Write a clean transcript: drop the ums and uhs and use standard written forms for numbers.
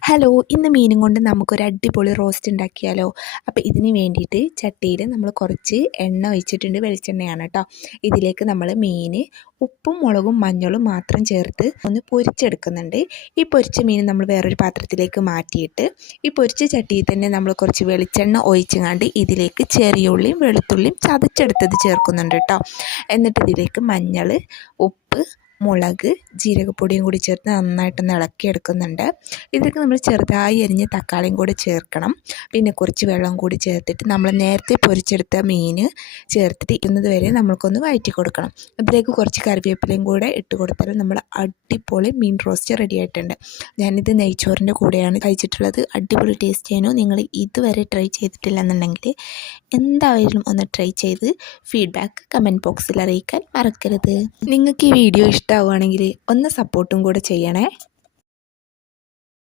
Hello, ഇന്ന് മീനും കൊണ്ട് നമുക്കൊരു അടിപൊളി റോസ്റ്റ് ഉണ്ടാക്കിയാലോ. അപ്പോൾ ഇതിന് വേണ്ടിയിട്ട് ചട്ടിയിൽ നമ്മൾ കുറച്ച് എണ്ണ ഒഴിച്ചിട്ടുണ്ട്. വെളിച്ചെണ്ണയാണ് കേട്ടോ. ഇതിലേക്ക് നമ്മൾ മീൻ ഉപ്പും മുളകും മഞ്ഞളും മാത്രം ചേർത്ത് ഒന്ന് പൊരിച്ചെടുക്കുന്നുണ്ട്. ഈ പൊരിച്ച മീൻ നമ്മൾ വേറൊരു പാത്രത്തിലേക്ക് മാറ്റിയിട്ട് ഈ പൊരിച്ച ചട്ടിയിൽ തന്നെ നമ്മൾ കുറച്ച് വെളിച്ചെണ്ണ ഒഴിച്ചുകൊണ്ട് ഇതിലേക്ക് ചെറിയ ഉള്ളിയും വെളുത്തുള്ളിയും ചതച്ചെടുത്തത് ചേർക്കുന്നുണ്ട് കേട്ടോ. എന്നിട്ട് ഇതിലേക്ക് മഞ്ഞൾ, ഉപ്പ്, മുളക്, ജീരകപ്പൊടിയും കൂടി ചേർത്ത് നന്നായിട്ടൊന്ന് ഇളക്കിയെടുക്കുന്നുണ്ട്. ഇതിലേക്ക് നമ്മൾ ചെറുതായി അരിഞ്ഞ് തക്കാളിയും കൂടി ചേർക്കണം. പിന്നെ കുറച്ച് വെള്ളം കൂടി ചേർത്തിട്ട് നമ്മൾ നേരത്തെ പൊരിച്ചെടുത്ത മീൻ ചേർത്തിട്ട് ഇരുന്നത് വരെ നമ്മൾക്കൊന്ന് വഴറ്റി കൊടുക്കണം. അതിലേക്ക് കുറച്ച് കറിവേപ്പിലയും കൂടെ ഇട്ട് കൊടുത്താൽ നമ്മൾ അടിപൊളി മീൻ റോസ്റ്റ് റെഡി ആയിട്ടുണ്ട്. ഞാനിത് നെയ്ച്ചോറിൻ്റെ കൂടെയാണ് കഴിച്ചിട്ടുള്ളത്. അടിപൊളി ടേസ്റ്റ് ആയിരുന്നു. നിങ്ങൾ ഇതുവരെ ട്രൈ ചെയ്തിട്ടില്ല എന്നുണ്ടെങ്കിൽ എന്തായാലും ഒന്ന് ട്രൈ ചെയ്ത് ഫീഡ്ബാക്ക് കമൻറ്റ് ബോക്സിൽ അറിയിക്കാൻ മറക്കരുത്. നിങ്ങൾക്ക് ഈ വീഡിയോ ഇഷ്ടമാവുകയാണെങ്കിൽ ഒന്ന് സപ്പോർട്ടും കൂടെ ചെയ്യണേ.